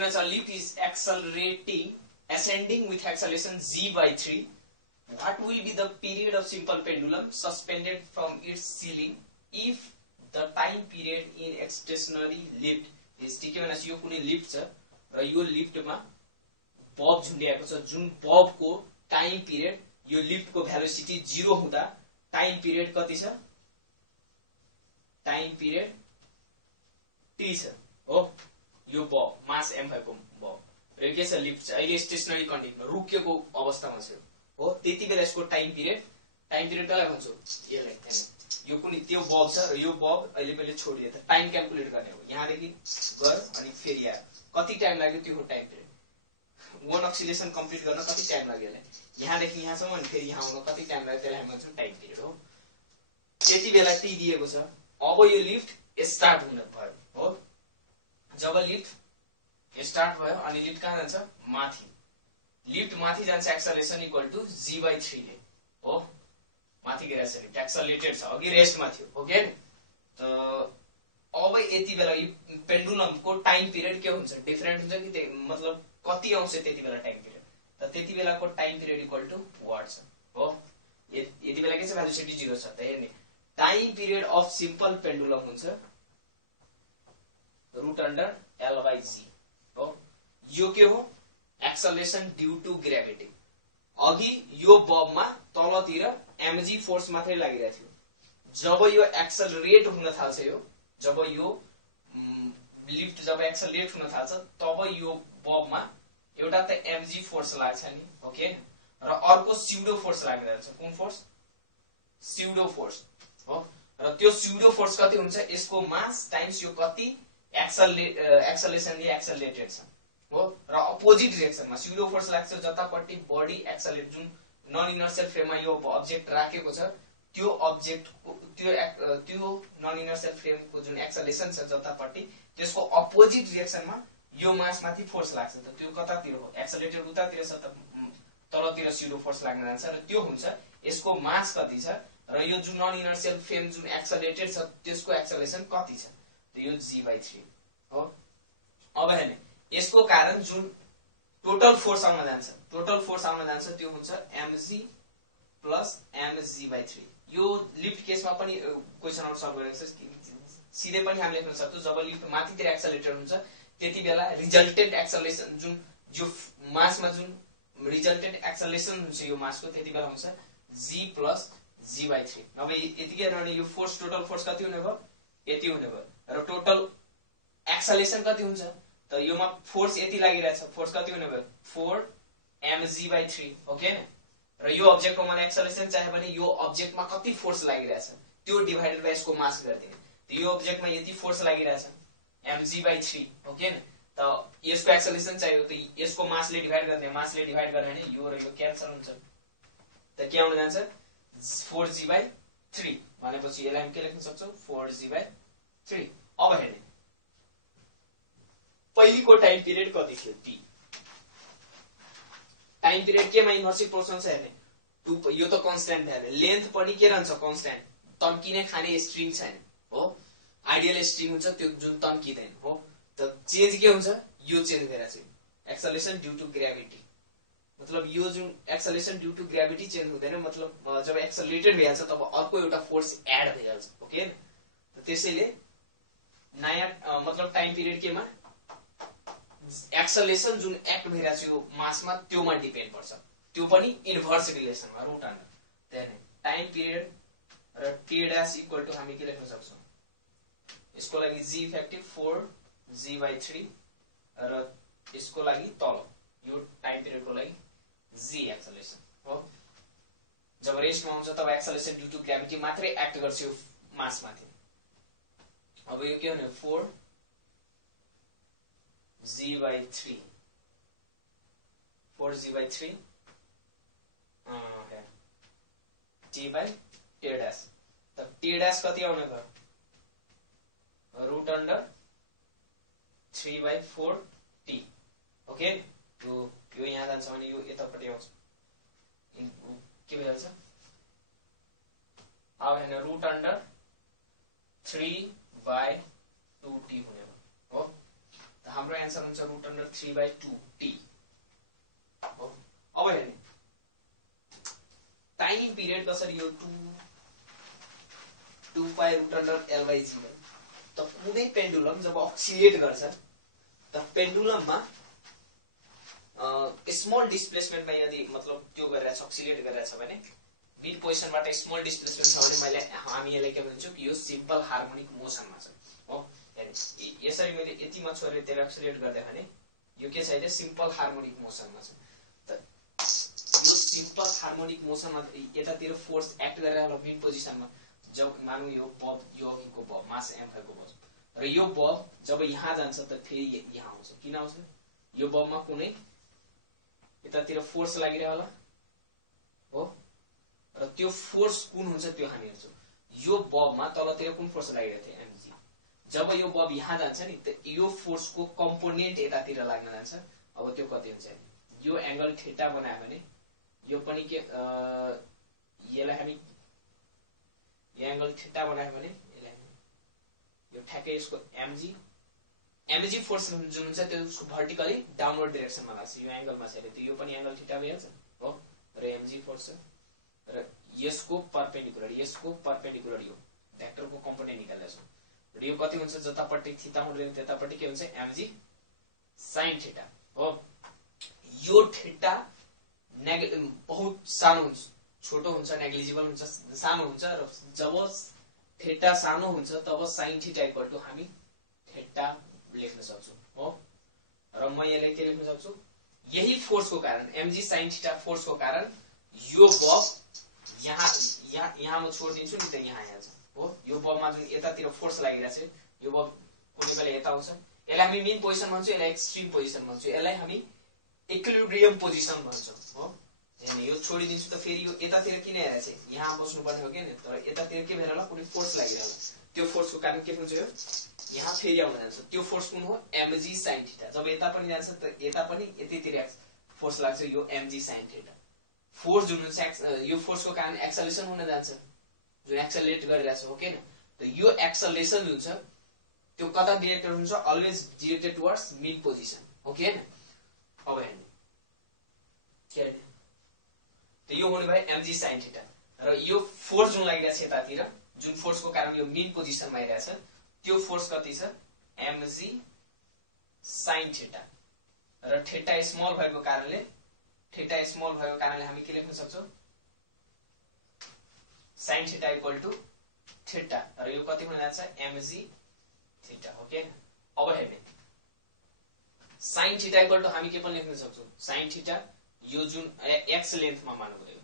given as a lift is accelerating, ascending with acceleration g by 3, what will be the period of simple pendulum suspended from its ceiling if the time period in a stationary lift is, ठिकै भने यो कुनै lift छ र यो लिफ्टमा बब झुन्ड्याएको छ, जुन बबको टाइम पिरियड, यो लिफ्टको भेलोसिटी 0 हुँदा टाइम पिरियड कति छ, टाइम पिरियड t छ हो, यो बब मास m भएको बब र के छ लिफ्ट छ, अहिले स्टेशनरी कन्डिसनमा रुकेको अवस्थामा छ हो, त्यति बेला यसको टाइम पिरियड कसलाई भन्छौ, यसलाई, यो कुनै त्यो बब छ र यो बब अहिले मैले छोडिए त टाइम क्याल्कुलेट गर्ने हो, यहाँ देखि गर अनि फेरि आयो, कति टाइम लाग्यो त्यो हो टाइम पिरियड, वन अक्सिलेसन कम्प्लिट गर्न कति टाइम लाग्यो यसलाई, यहाँ देखि यहाँसम्म अनि फेरि यहाँ आउन कति टाइम लाग्यो, त्यसलाई हामी भन्छौँ टाइम पिरियड हो। त्यति बेला टी दिएको छ। अब यो लिफ्ट स्टार्ट हुन भयो हो, जब लिफ्ट स्टार्ट भयो अनि लिफ्ट कहाँ जान्छ, माथि, लिफ्ट माथि जान्छ, एक्सेलरेसन इक्वल टु g/3 हो, माथि गइरहेछ, लिफ्ट एक्सेलरेटेड छ, अघि रेस्टमा थियो, ओके। त अब यति बेला पेन्डुलमको टाइम पिरियड के हुन्छ, डिफरेन्ट हुन्छ कि मतलब कति आउँछ त्यति बेला टाइम पिरियड, त त्यति बेलाको time period equal to what छ हो, यति बेला के छ, भेलोसिटी 0 छ, त हेर्ने time period of simple pendulum हुन्छ √L/g हो, यो के हो, एक्सेलरेसन ड्यू टु ग्रेभिटी, अघि यो बबमा तलतिर mg फोर्स मात्रै लागिरहेको थियो, जब यो एक्सेलरेट हुन थाल्छ, यो जब यो लिफ्ट जब एक्सेलरेट हुन थाल्छ तब यो बबमा एउटा त mg फोर्स लाग्छ नि, ओके, र अर्को स्युडो फोर्स लागिरहेछ, कुन फोर्स, स्युडो फोर्स हो, र त्यो स्युडो फोर्स कति हुन्छ, यसको मास टाइम्स यो कति एक्सेलरेसनले एक्सेलरेटेड छ हो, र अपोजिट डिरेक्सनमा स्युडो फोर्स लाग्छ जतापट्टि बडी एक्सेलरेट, जुन नन इनर्शियल फ्रेममा यो अब्जेक्ट राखेको छ त्यो अब्जेक्टको त्यो नन इनर्शियल फ्रेमको जुन एक्सेलरेसन छ जतापट्टि, त्यसको अपोजिट डिरेक्सनमा यो मास माथि फोर्स लाग्छ, त त्यो कतातिर हो, एक्सेलरेटेड उतातिर छ, त तलतिर स्युडो फोर्स लाग्न जान्छ, र त्यो हुन्छ यसको मास कति छ, र यो जुन नन इनर्शियल फ्रेम जुन एक्सेलरेटेड छ त्यसको एक्सेलरेसन कति छ, त यो g/3 हो। अब हेर्ने यसको कारण जुन टोटल फोर्स आउन जान्छ, टोटल फोर्स आउन जान्छ त्यो हुन्छ mg प्लस mg/3, यो लिफ्ट केसमा पनि क्वेशनहरु सल्भ गरेको छ, सिधै पनि हामी लेख्न सक्छौं, जब लिफ्ट माथितिर एक्सेलरेटेड हुन्छ त्यति बेला रिजल्टेन्ट एक्सेलरेसन जुन जो मासमा जुन रिजल्टेन्ट एक्सेलरेसन हुन्छ यो मासको, त्यति बेला हुन्छ g प्लस g/3। अब यतिकै रहने यो फोर्स, टोटल फोर्स कति हुने भयो, यति हुने भयो, र टोटल एक्सेलरेसन कति हुन्छ, त योमा फोर्स यति लागिरहेछ, फोर्स कति हुने भयो, 4mg/3 ओके न, र यो अब्जेक्टको मलाई एक्सेलरेसन चाहियो भने यो अब्जेक्टमा कति फोर्स लागिरहेछ त्यो डिभाइडेड बाइ यसको मास गरिदिने, त यो अब्जेक्टमा यति फोर्स लागिरहेछ mg/3 ओके न, त यसको एक्सेलरेसन चाहियो, त यसको मासले डिभाइड गर्ने, मासले डिभाइड गर्ने भने यो र यो क्यान्सल हुन्छ, त के आउन जान्छ 4g/3 भनेपछि यसलाई हामी के लेख्न सक्छौं, 4g/3। अब हेर्ने पहिलेको टाइम पिरियड कति थियो, t टाइम पिरियड केमा इनर्सियल प्रोपोर्सन छ हेर्ने, 2 यो त कन्स्ट्यान्ट भयो, लेन्थ पनि के रहन्छ, कन्स्ट्यान्ट, तन्किने खाने स्ट्रिङ छैन हो, आइडियल स्ट्रिङ हुन्छ त्यो जुन तन्किदैन हो, त चेन्ज के हुन्छ, यो चेन्ज भइरहेछ, एक्सेलरेसन ड्यू टु ग्रेभिटी, मतलब यो जुन acceleration due to gravity change हुँदैन, मतलब जब एक्सेलरेटेड भइहाल्छ तब अर्को एउटा फोर्स एड भइहाल्छ, ओके। त्यसैले नयाँ मतलब टाइम पिरियड केमा, एक्सेलरेसन जुन एक्ट भइरहेछ यो मासमा त्योमा डिपेन्ड पर्छ, त्यो पनि इन्भर्स रिलेसनमा √अन्डर, त्यही टाइम पिरियड र t डैश इक्वल टु हामी के लेख्न सक्छौं, यसको लागि g इफेक्टिभ 4g/3 र यसको लागि तल यो टाइम पिरियडको लागि g एक्सेलरेसन हो, जब रेस्टमा हुन्छ तब एक्सेलरेसन ड्यू टु ग्रेभिटी मात्रै एक्ट गर्छ यो मास माथि। अब यो के हुने 4g/3 t/t डैश, त t डैश कति आउने भयो, √3/4t ओके, यो यहाँ जान्छ भने यो यतापट्टि आउँछ, के भइहाल्छ, अब हैन √3/2t हुने हो, हाम्रो एन्सर हुन्छ √3/2t हो। अब हेर्ने टाइम पिरियड कसरी यो 2π√L/g त कुनै पेन्डुलम जब अक्सिलेट गर्छ त पेन्डुलममा स्मल डिस्प्लेसमेन्टमा यदि मतलब त्यो गरिरहेछ अक्सिलेट गरिरहेछ भने मिड पोजिसनबाट स्मल डिस्प्लेसमेन्ट छ भने हामी यसलाई के भन्छौँ कि यो सिम्पल हार्मोनिक मोसनमा छ हो। यसरी मैले यतिमा छोडेर त्यसलाई एक्सिलेट गर्दै भने यो के छ अहिले सिम्पल हार्मोनिक मोसनमा छ। त यो सिम्पल हार्मोनिक मोसनमा यतातिर फोर्स एक्ट गरिरहेको होला मिड पोजिसनमा। जब मानौ यो बल्ब यो अघिको बल्ब मास m5 को बल्ब र यो बल्ब जब यहाँ जान्छ त फेरि यहाँ आउँछ। किन आउँछ? यो बल्बमा कुनै यतातिर फोर्स लागिरहेको होला हो र त्यो फोर्स कुन हुन्छ त्यो हामी हेर्छौँ। यो बल्बमा तलतिर कुन फोर्स लागिरहेको थियो mg। जब यो बल्ब यहाँ जान्छ नि त यो फोर्सको कम्पोनेन्ट यतातिर लाग्न जान्छ। अब त्यो कति हुन्छ यो एंगल थीटा बनायो भने यो पनि के यसलाई हामी यो एंगल थीटा बनायो भने यसलाई यो ठ्याक्कै यसको mg फोर्स जुन हुन्छ त्यो उसको भर्टिकली डाउनवर्ड डाइरेक्सनमा लाग्छ। यो एंगलमा छ त्यो यो पनि एंगल थीटा भइहाल्छ हो र mg फोर्स छ र यसको परपेन्डिकुलर यो भेक्टरको कम्पोनेन्ट निकाल्दैछौँ र यो कति हुन्छ जतापट्टि थीटा हुँदैन त्यतापट्टि के हुन्छ mg sin थीटा हो। यो थीटा बहुत सानो हुन्छ, छोटो हुन्छ, नेग्लिजिबल हुन्छ, सानो हुन्छ र जब थीटा सानो हुन्छ तब sin थीटा इक्वल टु हामी थीटा लेख्न सक्छौं हो। र म यसलाई के लेख्न सक्छु यही फोर्सको कारण mg sin थीटा फोर्सको कारण यो बल्ब यहाँ म छोड दिन्छु नि त यहाँ आउँछ हो। यो बल्बमा जुन यतातिर फोर्स लागिरहेछ यो बल्ब कुनै बेला यता आउँछ। यसलाई हामी मेन पोजिसन भन्छौँ, यसलाई एक्सट्रिम पोजिसन भन्छौँ, यसलाई हामी इक्विलिब्रियम पोजिसन भन्छौँ हो। हैन यो छोडिदिन्छु त फेरि यो यतातिर किन हेरेछ यहाँ बस्नु पर्ने हो के नि, तर यतातिर के भएर होला कुनै फोर्स लागिरहला। त्यो फोर्सको कारण के हुन्छ यो यहाँ फेरि आउन जान्छ। त्यो फोर्स कुन हो mg sin थीटा। जब यता पनि जान्छ त यता पनि यतितिर फोर्स लाग्छ यो mg sin थीटा। फोर्स जुन हुन्छ यो फोर्सको कारण एक्सेलरेसन हुन जान्छ जुन एक्सेलरेट गरिरहेछ हो के न। त यो एक्सेलरेसन जुन छ त्यो कता डिरेक्टेड हुन्छ always directed towards mid position हो के न। अब हेर्नु के अरे त यो हुने भयो mg sin थीटा र यो फोर्स जुन लागिरहेछ यतातिर जुन फोर्सको कारण यो मिड पोजिसनमा आइरहेछ त्यो फोर्स कति छ mg sin थीटा र थीटा स्मल भएको कारणले हामी के लेख्न सक्छौं sin theta equal to theta र यो कति हुन जान्छ mg थीटा हो के। अब हेर्ने sin थीटा इक्वल टु हामी के पनि लेख्न सक्छौं sin थीटा यो जुन x लेन्थमा मान्नु भयो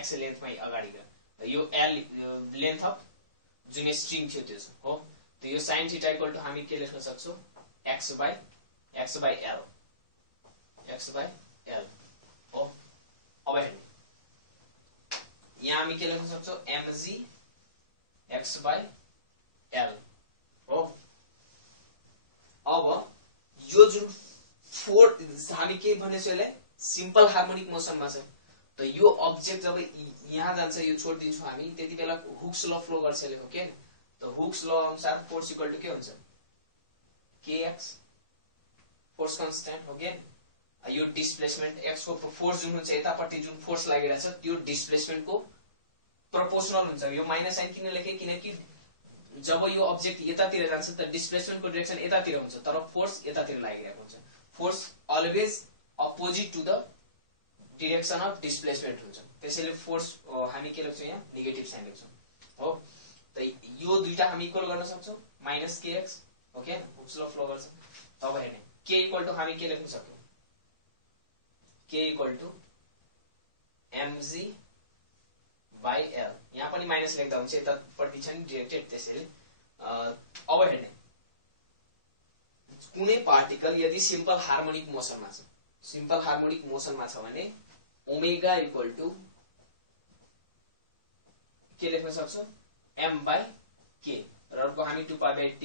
x लेन्थमै अगाडि गयो यो l लेन्थ अफ जुन स्ट्रिङ थियो त्यो हो। त यो sin थीटा इक्वल टु हामी के लेख्न सक्छौं x by l हो। अब हेर्नु यहाँ हामी के लेख्न सक्छौं mg x by l हो। अब यो जुन फोर्स हामी के भनेछौं यसलाई सिम्पल हार्मोनिक मोसनमा छ। त यो अब्जेक्ट जब यहाँ जान्छ यो छोड दिन्छौं हामी त्यति बेला हुक्स ल फ्लो गर्छ यसले हो के। त हुक्स ल अनुसार फोर्स इक्वल टु के हुन्छ kx फोर्स कन्स्टेन्ट हो के। यो डिस्प्लेसमेन्ट x को फोर्स जुन हुन्छ यतापट्टि जुन फोर्स लागिरहेछ त्यो डिस्प्लेसमेन्टको प्रोपोर्सनल हुन्छ। यो माइनस साइन किन लेखे किनकि जब यो अब्जेक्ट यतातिर जान्छ त डिस्प्लेसमेन्टको डाइरेक्सन यतातिर हुन्छ तर फोर्स यतातिर लागिरहेको हुन्छ। Force always opposite to the direction of displacement हुन्छ। त्यसैले फोर्स हामी के लेख्छौं यहाँ नेगेटिभ साइन लेख्छौं हो। त यो दुईटा हामी इक्वल गर्न सक्छौं माइनस kx हो के हुक्स ल फ्लो गर्छ। तब हेर्ने k इक्वल टु हामी के लेख्न सक्छौं k equal to mg by l। यहाँ पनि माइनस लेख्दा हुन्छ यतापट्टि छ नि डिरेक्टेड त्यसैले। अब हेर्ने कुनै पार्टिकल यदि सिम्पल हार्मोनिक मोसनमा छ भने ओमेगा इक्वल टु के लेख्न सक्छौं m by k र अर्को हामी 2π/t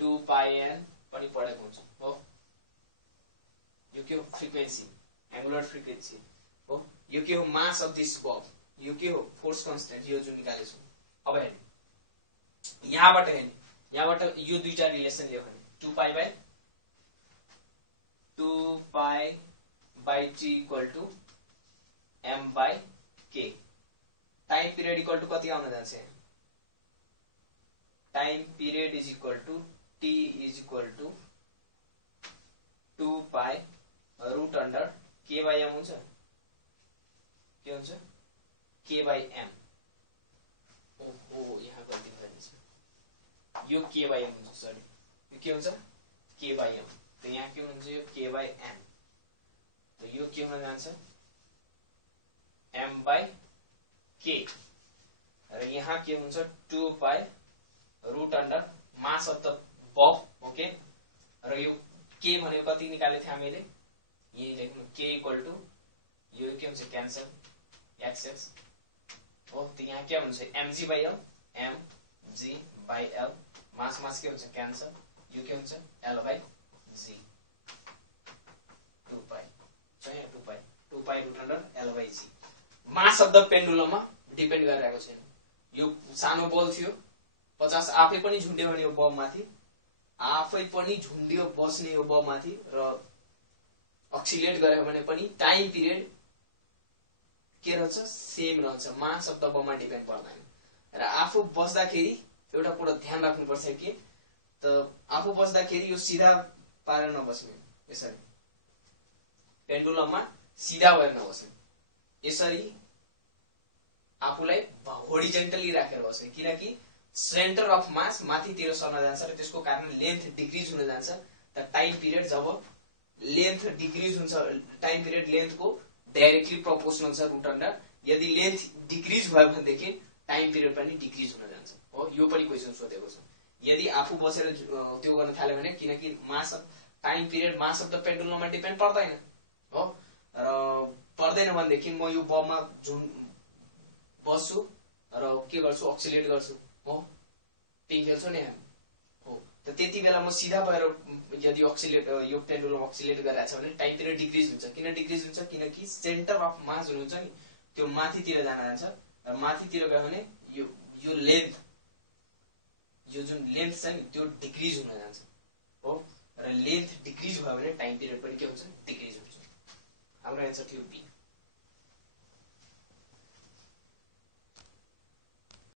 2πn पनि पढेको हुन्छौं हो। यो के हो फ्रिक्वेन्सी एंगुलर फ्रिक्वेन्सी हो। यो के हो मास अफ दिस बल्ब, यो के हो फोर्स कन्स्टेन्ट यो जुन निकालेछौं। अब हेर्ने यहाँबाट यो दुईटा रिलेसन लियो भने 2π/t by T equal to M by K. Time period equal to कति आउन जान्छ? Time period is equal to T is equal to 2 pi root under K by M हुन्छ। के हुन्छ? के बाई एम। ओहो, यहाँ गल्ती गर्नेछ। यो के बाई एम हुन्छ, सरी यो के हुन्छ? के बाई एम। तो यहाँ के हुन्छ? यो के बाई एम। तो यो के हुन जान्छ? एम बाई के। र यहाँ के हुन्छ? 2 pi root under mass of the बब। ओके, र यो के भनेको कति निकालेको थियो हामीले? यही लेख्नु, के इक्वल टू यो के हुन्छ? क्यान्सल एक्सएक्स हो। तो यहाँ के हुन्छ? MG by L, MG by L. Mass mass के हुन्छ? क्यान्सल। यो के हुन्छ? L by G. 2 pi, so यहाँ 2 pi root under L by G. Mass of the पेन्डुलममा डिपेन्ड गरिरहेको छैन। यो सानो बल थियो, 50 आफै पनि झुन्ड्यो भने यो बम माथि, आफै पनि झुन्डियो बस्ने यो बम माथि, र अक्सिलेट गर्यो भने पनि टाइम पिरियड के रहन्छ? सेम रहन्छ। मास अफ द बममा डिपेन्ड पर्दैन। र आफू बस्दाखेरि एउटा कुरा ध्यान राख्नुपर्छ कि त आफू बस्दाखेरि यो सिधा पारेर नबस्ने, यसरी पेन्डुलममा सिधा भएर नबस्ने, यसरी आफूलाई होरिजेन्टली राखेर बस्ने। किनकि सेन्टर अफ मास माथितिर सर्न जान्छ र त्यसको कारण लेन्थ डिक्रिज हुन जान्छ। त टाइम पिरियड जब लेन्थ डिक्रिज हुन्छ, टाइम पिरियड लेन्थको डाइरेक्टली प्रोपोर्सनल छ रूट अंडर। यदि लेन्थ डिक्रिज भयो भनेदेखि टाइम पिरियड पनि डिक्रिज हुन जान्छ हो। यो पनि क्वेसन सोधेको छ। यदि आफू बसेर त्यो गर्न थाल्यो भने, किनकि mass time period mass of the पेन्डुलममा डिपेन्ड पर्दैन हो, र पर्दैन भनेदेखि म यो बममा बस्छु र के गर्छु? अक्सिलेट गर्छु हो, पिङ खेल्छु नि हामी हो। त त्यति बेला म सिधा भएर यदि अक्सिलेट यो पेन्डुलम अक्सिलेट गरिरहेको छ भने टाइम पिरियड डिक्रिज हुन्छ। किन डिक्रिज हुन्छ? किनकि सेन्टर अफ मास हुनुहुन्छ नि, त्यो माथितिर जान जान्छ, र माथितिर गयो भने यो लेन्थ, यो जुन लेन्थ छ नि त्यो डिक्रिज हुन जान्छ हो, र लेन्थ डिक्रिज भयो भने टाइम पिरियड पनि के हुन्छ? डिक्रिज हुन्छ। हाम्रो एन्सर थियो बी।